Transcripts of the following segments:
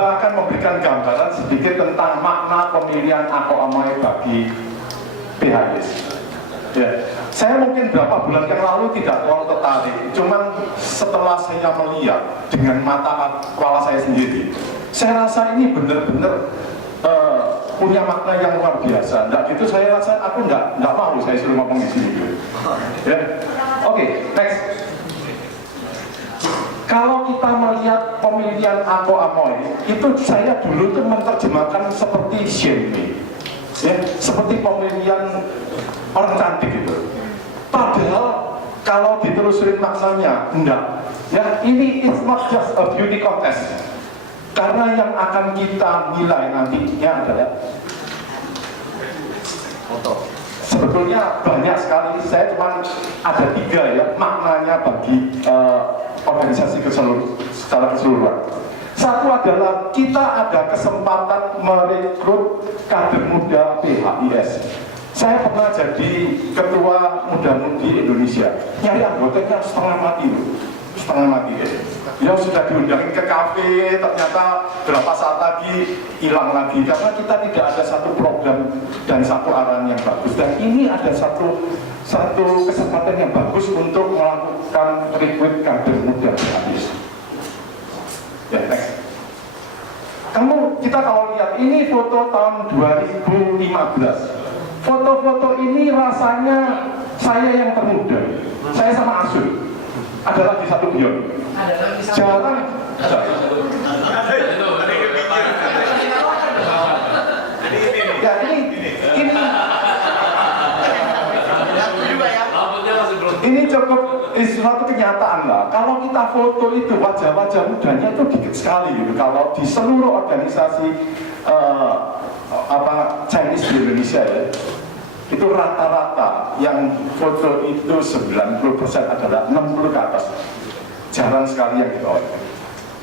coba akan memberikan gambaran sedikit tentang makna pemilihan Ako Amoy bagi PHIS. Ya, saya mungkin berapa bulan yang lalu tidak terlalu tertarik, cuman setelah saya melihat dengan mata kepala saya sendiri, saya rasa ini benar-benar punya makna yang luar biasa. Nggak gitu saya rasa aku nggak mau saya suruh ngomong di sini. Ya, oke, next. Kalau kita melihat pemilihan Ako Amoy, itu saya dulu tuh menerjemahkan seperti Shenmue, ya, seperti pemilihan orang cantik itu. Padahal kalau ditelusurin maknanya, enggak. Ya, ini is not just a beauty contest. Karena yang akan kita nilai nantinya adalah foto. Sebetulnya banyak sekali, saya cuma ada 3 ya maknanya bagi organisasi secara keseluruhan. Satu adalah kita ada kesempatan merekrut kader muda PHIS. Saya pernah jadi ketua muda-mudi Indonesia, nyari anggotanya setengah mati ya. Ya sudah diundangin ke kafe, ternyata berapa saat lagi hilang lagi karena kita tidak ada satu program dan satu arahan yang bagus. Dan ini ada satu kesempatan yang bagus untuk melakukan rekrut kader muda PHIS. Ya, next. Kita kalau lihat ini foto tahun 2015. Foto-foto ini rasanya saya yang termuda. Saya sama Asun. Ada lagi satu bion. Jarang. Ya ini cukup suatu kenyataan lah. Kalau kita foto itu wajah-wajah mudanya itu dikit sekali gitu. Kalau di seluruh organisasi Chinese di Indonesia ya, itu rata-rata yang foto itu 90% adalah 60 ke atas. Jarang sekali yang di bawah.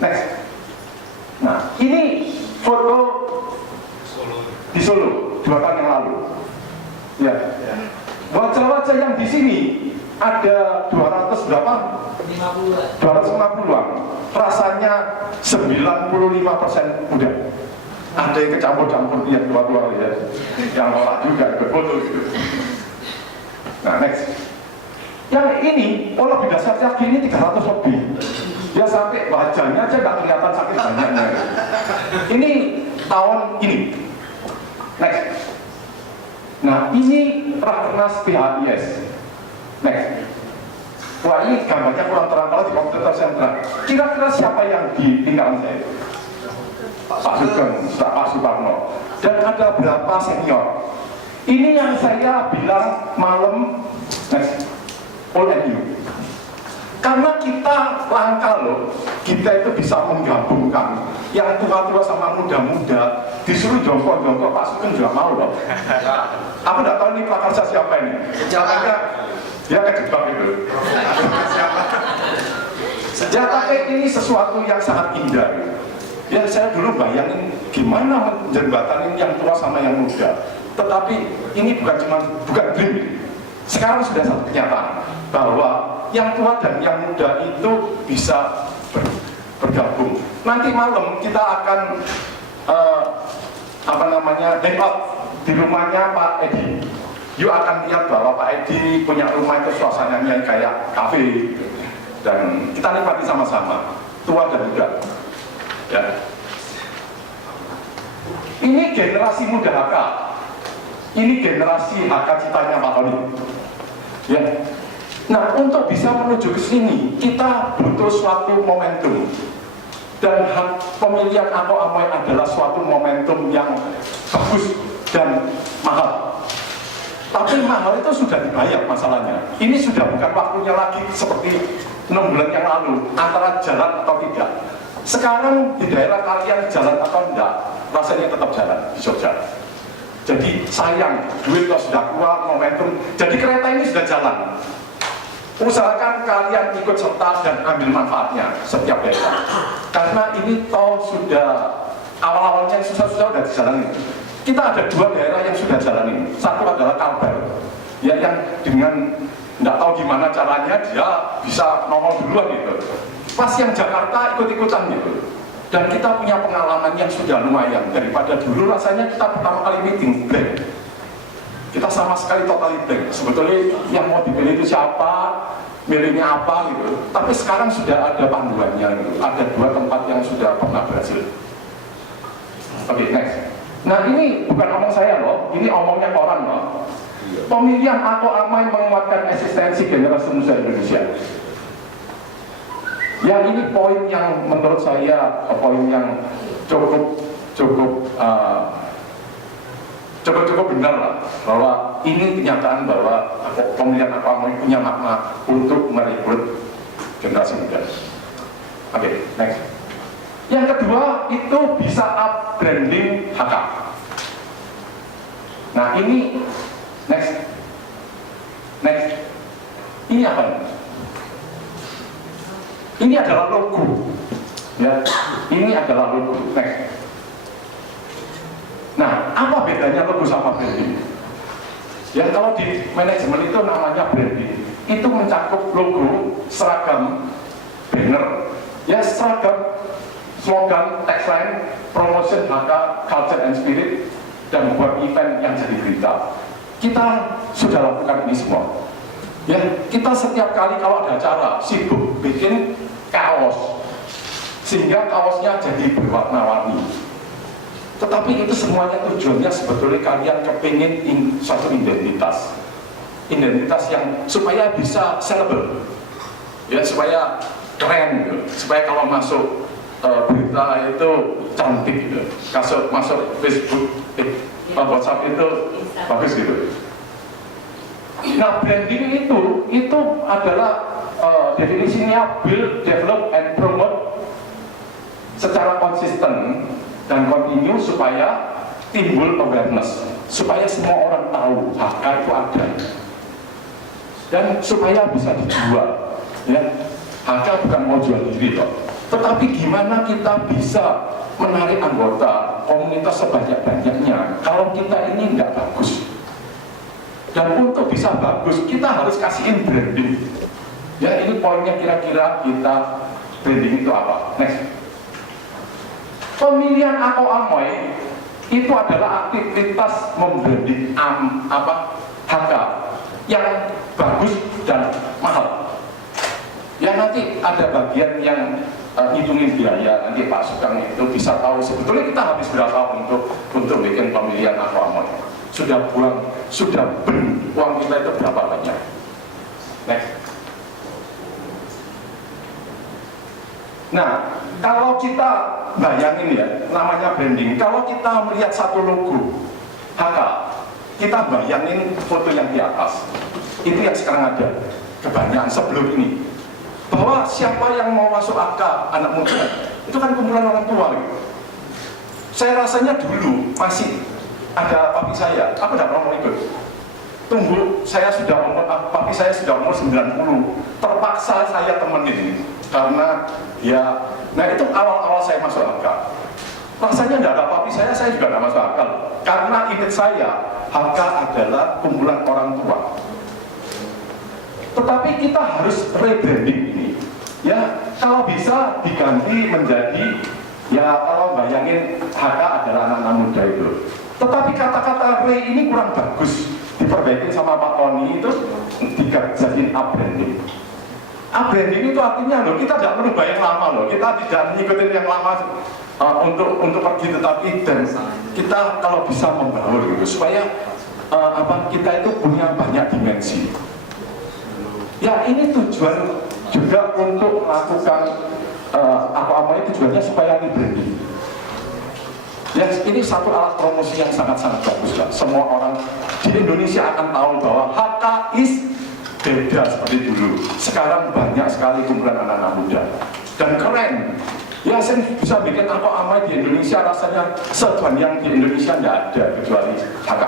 Next. Nah, ini foto di Solo 2 tahun yang lalu. Ya. Wajah-wajah yang di sini ada 200 berapa? 250-an. Rasanya 95% muda. Ada yang kecampur-campur yang tua-tua ya, yang nolak juga ikut foto gitu. Nah, next. Yang ini, lebih dasar lagi ini 300 lebih. Ya sampai wajahnya aja nggak kelihatan sakit banyaknya. Ini tahun ini. Next. Nah, ini Rakernas PHIS. Next. Wah, ini gambarnya kurang terang kalau di komputer sentral. Kira-kira siapa yang di lingkaran saya? Pak Sugeng, Pak Suparno, dan ada berapa senior. Ini yang saya bilang malam all NU. Karena kita langka loh, kita itu bisa menggabungkan yang tua-tua sama muda-muda, disuruh jongkok-jongkok. Pak Sugeng juga mau loh. Aku nggak tahu ini prakarsa siapa ini. Jawabannya dia kejebak gitu. Ya, tapi ini sesuatu yang sangat indah. Ya, saya dulu bayangin gimana menjembatanin yang tua sama yang muda. Tetapi ini bukan dream. Sekarang sudah satu kenyataan bahwa yang tua dan yang muda itu bisa bergabung. Nanti malam kita akan hangout di rumahnya Pak Edi. You akan lihat bahwa Pak Edi punya rumah itu suasananya kayak kafe, dan kita nikmati sama-sama, tua dan muda. Ya. Ini generasi muda HK. Ini generasi HK citanya Pak Tony. Ya. Nah, untuk bisa menuju ke sini, kita butuh suatu momentum. Dan pemilihan Ako Amoy adalah suatu momentum yang bagus dan mahal. Tapi mahal itu sudah dibayar masalahnya. Ini sudah bukan waktunya lagi seperti 6 bulan yang lalu, antara jalan atau tidak. Sekarang di daerah kalian jalan atau enggak, rasanya tetap jalan di Jogja. Jadi sayang, duit kalau sudah keluar, momentum. Jadi kereta ini sudah jalan. Usahakan kalian ikut serta dan ambil manfaatnya setiap daerah. Karena ini toh sudah awal-awalnya susah-susah sudah dijalani. Kita ada 2 daerah yang sudah jalan ini. Satu adalah Kalbar, ya, yang dengan nggak tahu gimana caranya dia bisa nongol duluan gitu. Pas yang Jakarta ikut-ikutan gitu. Dan kita punya pengalaman yang sudah lumayan. Daripada dulu rasanya kita pertama kali meeting blank. Kita sama sekali totally blank. Sebetulnya yang mau dipilih itu siapa, milihnya apa gitu. Tapi sekarang sudah ada panduannya gitu. Ada 2 tempat yang sudah pernah berhasil. Oke, next. Nah ini bukan omong saya loh, ini omongnya orang loh. Pemilihan Ako Amai menguatkan eksistensi generasi muda Indonesia. Ya ini poin yang menurut saya poin yang cukup benar lah, bahwa ini kenyataan bahwa pemilihan Ako Amai punya makna untuk merekrut generasi muda. Oke, next. Yang kedua itu bisa up branding HK. Nah ini next. Ini apa ini? Ini adalah logo, ya. Ini adalah logo. Next. Nah, apa bedanya logo sama branding? Ya, kalau di manajemen itu namanya branding. Itu mencakup logo, seragam, banner, ya seragam, slogan, tagline, promotion, maka culture and spirit, dan buat event yang jadi berita. Kita sudah lakukan ini semua. Ya, kita setiap kali kalau ada acara sibuk bikin kaos, sehingga kaosnya jadi berwarna-warni. Tetapi itu semuanya tujuannya sebetulnya kalian kepingin suatu identitas yang supaya bisa sellable, ya, supaya keren gitu, supaya kalau masuk berita itu cantik gitu, masuk Facebook, WhatsApp itu bagus gitu. Nah, branding itu adalah definisinya build, develop, and promote secara konsisten dan kontinu supaya timbul awareness, supaya semua orang tahu HK itu ada, dan supaya bisa dijual. Ya, HK bukan mau jual diri loh, tetapi gimana kita bisa menarik anggota komunitas sebanyak-banyaknya kalau kita ini nggak bagus. Dan untuk bisa bagus, kita harus kasihin branding. Ya, ini poinnya kira-kira kita branding itu apa? Next. Pemilihan Ako Amai itu adalah aktivitas membranding HK yang bagus dan mahal. Ya, nanti ada bagian yang hitungin biaya, nanti Pak Sugeng itu bisa tahu sebetulnya kita habis berapa untuk bikin pemilihan Ako Amai. Sudah uang kita itu berapa banyak. Next. Nah, kalau kita bayangin ya, namanya branding, kalau kita melihat satu logo HK, kita bayangin foto yang di atas, itu yang sekarang ada kebanyakan sebelum ini, bahwa siapa yang mau masuk HK, anak muda, itu kan kumpulan orang tua gitu. Saya rasanya dulu masih ada papi saya, aku tidak mau ikut. Tunggu, papi saya sudah umur 90, terpaksa saya temenin karena ya, nah itu awal-awal saya masuk HK. Rasanya tidak ada papi saya juga tidak masuk akal, karena ingat saya HK adalah kumpulan orang tua. Tetapi kita harus rebranding ini, ya, kalau bisa diganti menjadi, ya, kalau bayangin HK adalah anak-anak muda itu. Tetapi kata-kata re ini kurang bagus, diperbaiki sama Pak Tony, terus dijadiin up-branding. Up-branding itu artinya loh, kita tidak merubah yang lama loh, kita tidak mengikuti yang lama untuk pergi, tetapi dan kita kalau bisa membangun gitu, supaya kita itu punya banyak dimensi. Ya, ini tujuan juga untuk melakukan Ako Amai, tujuannya supaya ini branding. Ya, ini satu alat promosi yang sangat-sangat bagus lah. Semua orang di Indonesia akan tahu bahwa HK is beda seperti dulu. Sekarang banyak sekali kumpulan anak-anak muda dan keren. Ya, saya bisa bikin Ako Amai di Indonesia, rasanya sebuah yang di Indonesia tidak ada kecuali HK.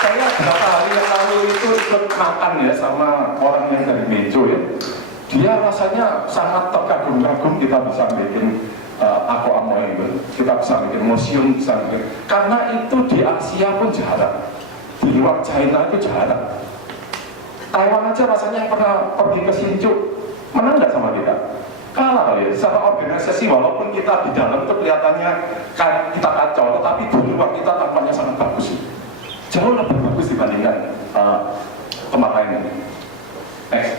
Saya beberapa hari yang lalu itu ikut makan ya sama orang yang dari Mejo ya. Dia rasanya sangat terkagum-kagum kita bisa bikin Ako Amai itu. Kita bisa bikin museum, bisa bikin. Karena itu di Asia pun jarang. Di luar China itu jarang. Taiwan aja rasanya yang pernah pergi ke Hsinchu, menang nggak sama kita? Kalah ya. Secara organisasi walaupun kita di dalam itu kelihatannya kita kacau, tetapi di luar kita tampaknya sangat bagus. Jauh lebih bagus dibandingkan tempat lain ini. Next.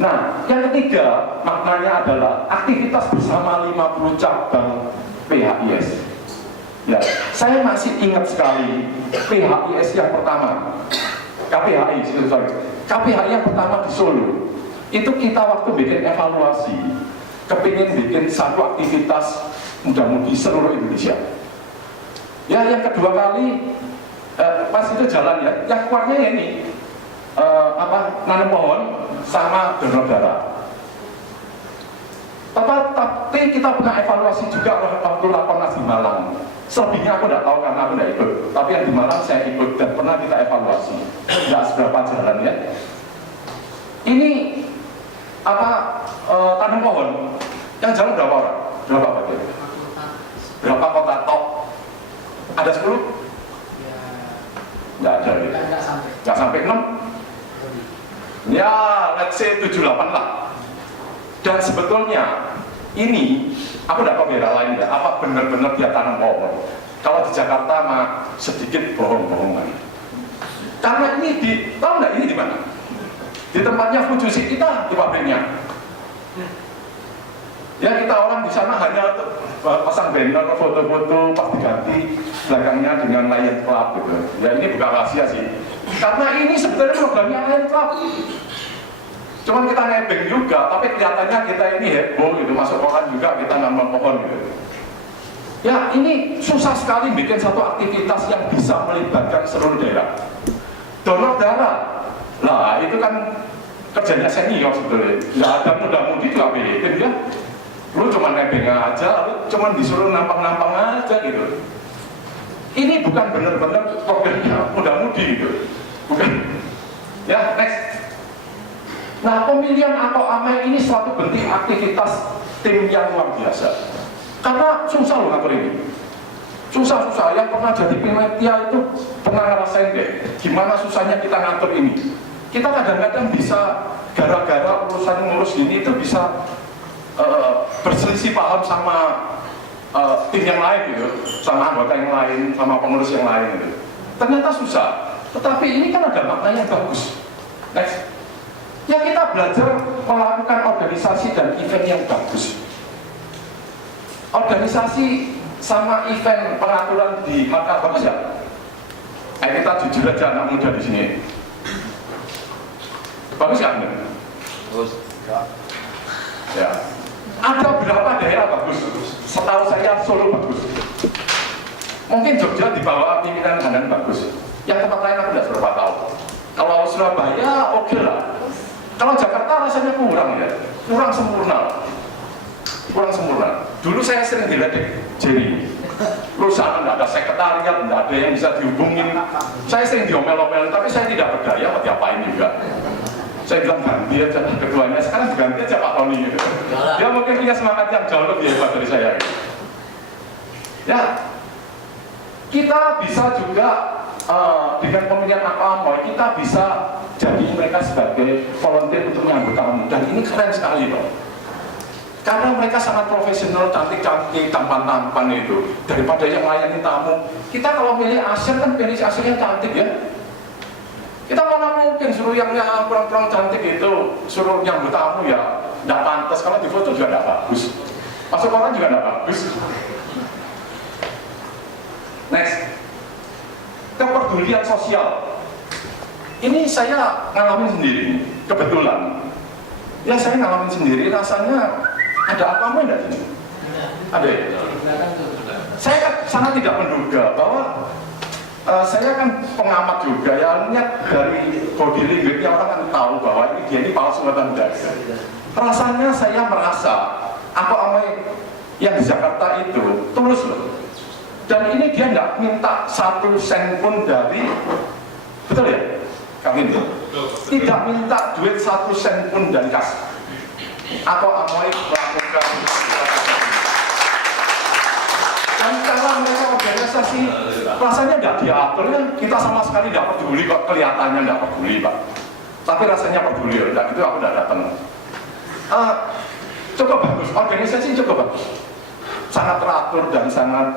Nah, yang ketiga maknanya adalah aktivitas bersama 50 cabang PHIS. Ya, saya masih ingat sekali PHIS yang pertama, KPHI yang pertama di Solo. Itu kita waktu bikin evaluasi, kepingin bikin satu aktivitas muda-mudi seluruh Indonesia. Ya, yang kedua kali pas itu jalan ya, yang keluarnya ya ini nanam pohon sama donor darah. Tapi kita pernah evaluasi juga waktu Rakornas di Malang. Selebihnya aku tidak tahu karena aku tidak ikut. Tapi yang di Malang saya ikut dan pernah kita evaluasi. Tidak seberapa jalan ya. Ini tanam pohon. Yang jalan berapa orang? Berapa bagian? Berapa kota top? Ada 10? Tidak ada ya. Tidak sampai 6? Ya, let's say 7-8 lah. Dan sebetulnya ini, aku tidak tahu daerah lain ya, apa benar-benar dia tanam pohon. Kalau di Jakarta mah sedikit bohong-bohongan. Karena ini tahu nggak ini di mana? Di tempatnya Fujitsu kita, di pabriknya. Ya kita orang di sana hanya pasang banner, foto-foto, pas diganti belakangnya dengan Lion Club gitu. Ya ini bukan rahasia sih. Karena ini sebetulnya programnya Lion Club. Cuman kita nebeng juga, tapi kelihatannya kita ini heboh gitu, masuk koran juga kita nanam pohon gitu. Ya ini susah sekali bikin satu aktivitas yang bisa melibatkan seluruh daerah. Donor darah, lah itu kan kerjanya senior sebetulnya. Nggak ada muda-mudi juga bikin ya. Lu cuma nebeng aja, lu cuma disuruh nampang-nampang aja gitu. Ini bukan benar-benar programnya muda-mudi gitu. Bukan. Ya, next. Nah, pemilihan atau amai ini suatu bentuk aktivitas tim yang luar biasa. Karena susah loh ngatur ini. Susah-susah, yang pernah jadi panitia itu pernah ngerasain deh gimana susahnya kita ngatur ini. Kita kadang-kadang bisa gara-gara urusan ngurus ini itu bisa berselisih paham sama tim yang lain gitu, sama anggota yang lain, sama pengurus yang lain gitu. Ternyata susah, tetapi ini kan ada maknanya bagus. Next. Ya kita belajar melakukan organisasi dan event yang bagus. Organisasi sama event pengaturan di Makassar bagus ya? Ayo kita jujur aja anak muda di sini. Bagus ya? Bagus. Ya. Ada berapa daerah bagus? Setahu saya Solo bagus. Mungkin Jogja di bawah pimpinan Hanan bagus. Yang tempat lain aku tidak seberapa tahu. Kalau Surabaya oke lah. Kalau Jakarta rasanya kurang ya, kurang sempurna. Dulu saya sering diledek, jadi perusahaan nggak ada sekretariat, nggak ada yang bisa dihubungin. Saya sering diomel-omelin, tapi saya tidak berdaya, mau diapain juga. Saya bilang ganti aja ketuanya, sekarang diganti aja Pak Tony gitu. Dia mungkin punya semangat yang jauh lebih hebat dari saya. Ya, kita bisa juga dengan pemilihan apa-apa, kita bisa jadi mereka sebagai volunteer untuk menyambut tamu, dan ini keren sekali loh. Karena mereka sangat profesional, cantik-cantik, tampan-tampan itu. Daripada yang melayani tamu, kita kalau milih asir kan pilih asir yang cantik ya. Kita mana mungkin suruh yang kurang-kurang cantik itu, suruh nyambut tamu ya, tidak pantas. Kalau di foto juga tidak bagus, masuk orang juga tidak bagus. Next. Kepedulian sosial. Ini saya ngalamin sendiri, kebetulan. Ya saya ngalamin sendiri, rasanya ada apa-apa enggak sini? Ada ya? Saya kan sangat tidak menduga bahwa saya kan pengamat juga ya, lihat dari body language-nya orang kan tahu bahwa ini dia ini palsu atau enggak. Rasanya saya merasa apa-apa yang di Jakarta itu tulus loh. Dan ini dia nggak minta 1 sen pun dari, betul ya? Kami tidak minta duit 1 sen pun dari kas atau Amoy melakukan. Dan cara mereka organisasi rasanya nggak diatur ya, kita sama sekali nggak peduli kok, kelihatannya nggak peduli Pak, tapi rasanya peduli. Dan itu aku nggak datang. cukup bagus, organisasi cukup bagus, sangat teratur dan sangat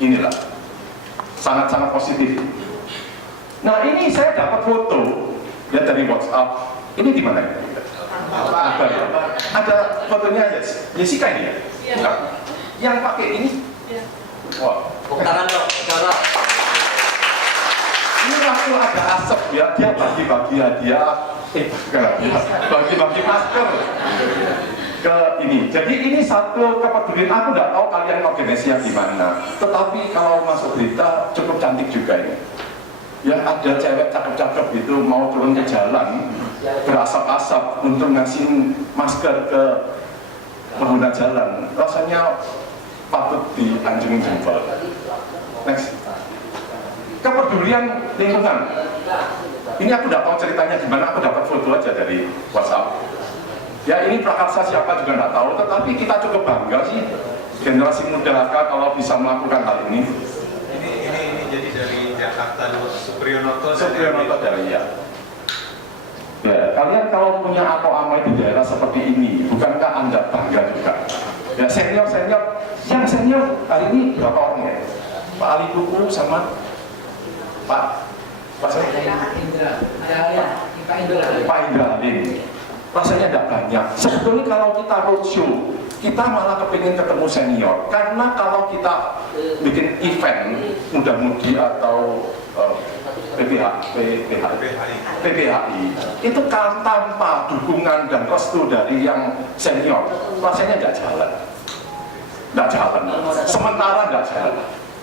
inilah, sangat-sangat positif. Nah ini saya dapat foto ya dari WhatsApp. Ini di mana? Ada fotonya ya, Jessica ini ya? Bukan? Yang pakai ini? Wah, Tangan dong, cara. Ini waktu ada asap ya, dia bagi-bagi hadiah, bagi-bagi masker ke ini. Jadi ini satu kepedulian. Aku nggak tahu kalian organisasinya gimana, tetapi kalau masuk berita cukup cantik juga ini. Ya ada cewek cakep-cakep itu mau turun ke jalan berasap-asap untuk ngasih masker ke pengguna jalan. Rasanya patut dianjungi jempol. Next. Kepedulian lingkungan. Ini aku nggak tahu ceritanya gimana, aku dapat foto aja dari WhatsApp. Ya ini prakarsa siapa juga nggak tahu, tetapi kita cukup bangga sih generasi muda kalau bisa melakukan hal ini. Ini jadi dari Jakarta, Supriyonoto dari ya. Ya, kalian kalau punya amai di daerah seperti ini, bukankah Anda bangga juga? Ya senior yang senior hari ini berapa orang ya? Pak Ali Buku sama Pak Indra Halim. Rasanya tidak banyak. Sebetulnya kalau kita roadshow, kita malah kepingin ketemu senior. Karena kalau kita bikin event muda-mudi atau PPHI itu kan tanpa dukungan dan restu dari yang senior, rasanya nggak jalan. Sementara nggak jalan.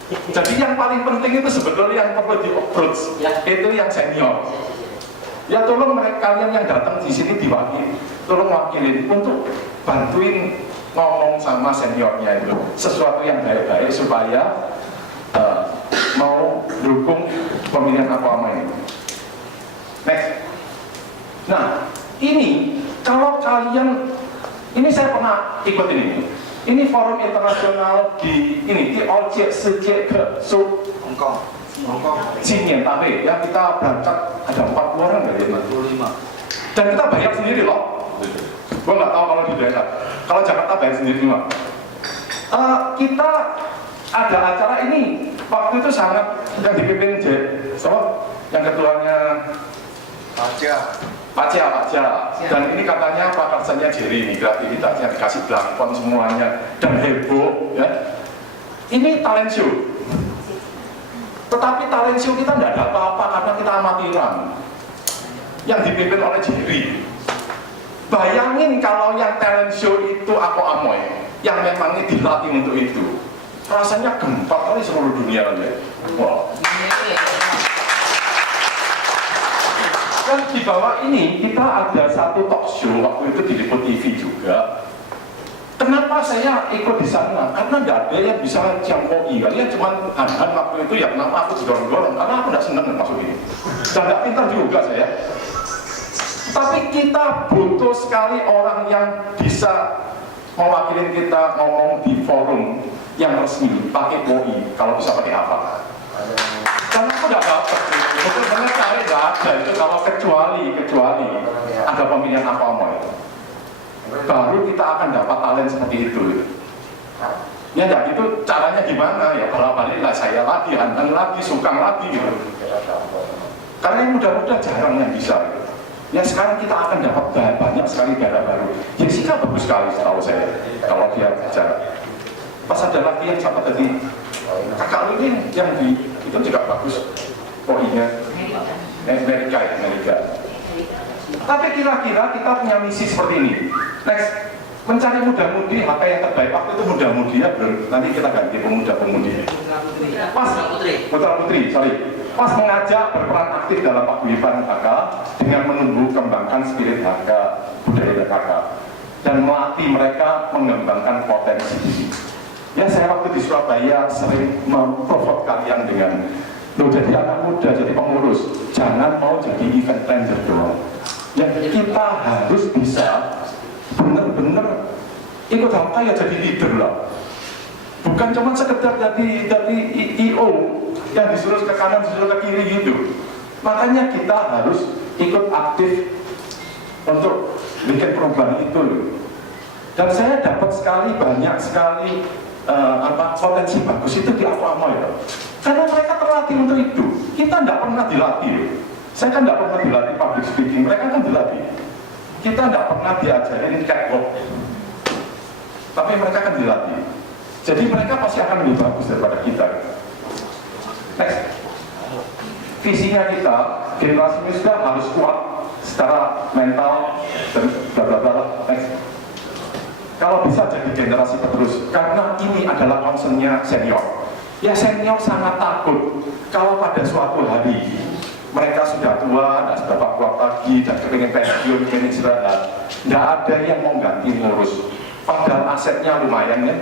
Jadi yang paling penting itu sebetulnya yang perlu di-approach itu yang senior. Ya tolong mereka kalian yang datang di sini diwakili, tolong wakilin untuk bantuin ngomong sama seniornya itu sesuatu yang baik-baik supaya mau dukung pemilihan apa ini. Next. Nah ini kalau kalian, ini saya pernah ikut ini. Ini forum internasional di OC sejak ke Hongkong. Sini tapi ya kita berangkat ada 40 orang dari 45. dan kita bayar sendiri loh. Gue nggak tahu kalau di daerah. Kalau Jakarta bayar sendiri mah. Kita ada acara ini waktu itu sangat yang dipimpin yang ketuanya Pak Cia. Dan ini katanya prakarsanya Jerry ini, kreativitasnya dikasih belangkon semuanya dan heboh ya. Ini talent show. Tetapi talent show kita tidak ada apa-apa karena kita amatiran yang dipimpin oleh Jerry. Bayangin kalau yang talent show itu aku amoy yang memangnya dilatih untuk itu, rasanya gempa kali seluruh dunia kan ya. Wow. Dan di bawah ini kita ada satu talk show waktu itu di Lipo TV juga. Kenapa saya ikut di sana? Karena tidak ada yang bisa jangkoi. Kalian cuma Anhan waktu itu ya kenapa aku dorong-dorong? Karena aku tidak senang masuk ini. Dan tidak pintar juga saya. Tapi kita butuh sekali orang yang bisa mewakili kita ngomong di forum yang resmi, pakai POI, kalau bisa pakai apa? Karena aku tidak dapat, betul-betul cari tidak ada itu kalau kecuali ada pemilihan apa mau itu. Baru kita akan dapat talent seperti itu. Ya enggak gitu, caranya gimana? Ya balik lah saya lagi, Antan lagi, Sukang lagi gitu. Karena yang muda-muda jarang yang bisa gitu. Ya sekarang kita akan dapat banyak sekali data baru. Jessica bagus sekali setahu saya kalau dia bicara. Pas ada lagi yang siapa tadi? Kakak lu ini yang di itu juga bagus poinnya. Amerika. Tapi kira-kira kita punya misi seperti ini. Next, mencari muda-mudi, maka yang terbaik waktu itu muda-mudi ya belum. Nanti kita ganti pemuda-pemudi. Putra Putri, sorry. Pas mengajak berperan aktif dalam paguyuban HK dengan menumbuh kembangkan spirit HK, budaya HK, dan melatih mereka mengembangkan potensi diri. Ya saya waktu di Surabaya sering memprovok kalian dengan jadi anak muda, jadi pengurus, jangan mau jadi event planner doang. Ya kita harus bisa benar-benar ikut HK ya jadi leader lah. Bukan cuma sekedar jadi IO yang disuruh ke kanan, disuruh ke kiri gitu. Makanya kita harus ikut aktif untuk bikin perubahan itu. Dan saya dapat banyak sekali potensi bagus itu di Aquamoy ya. Karena mereka terlatih untuk itu. Kita tidak pernah dilatih. Saya kan tidak pernah dilatih public speaking, mereka kan dilatih. Kita tidak pernah diajarin catwalk, tapi mereka kan dilatih. Jadi mereka pasti akan lebih bagus daripada kita. Next. Visinya kita, generasi ini sudah harus kuat secara mental dan bla bla bla. Next. Kalau bisa jadi generasi penerus, karena ini adalah concernnya senior. Ya senior sangat takut kalau pada suatu hari mereka sudah tua, tidak seberapa kuat lagi, dan kepingin pensiun, kepingin istirahat. Tidak ada yang mau ganti ngurus. Padahal asetnya lumayan ya.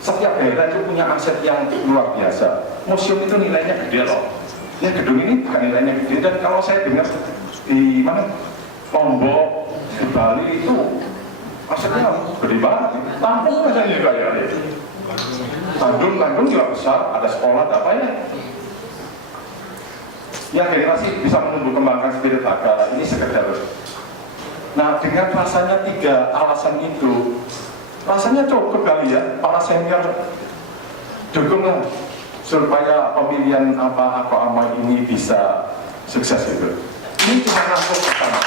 Setiap daerah itu punya aset yang luar biasa. Museum itu nilainya gede loh. Ya gedung ini bukan nilainya gede. Dan kalau saya dengar di mana Lombok, di Bali itu asetnya gede banget. Lampung aja juga ya. Bandung juga besar, ada sekolah, ada apa ya? Ya generasi bisa menumbuh kembangkan spirit Haga ini sekedar. Nah dengan rasanya 3 alasan itu, rasanya cukup kali ya para senior dukunglah supaya pemilihan Aquamoy ini bisa sukses itu. Ini cuma rangkul pertama.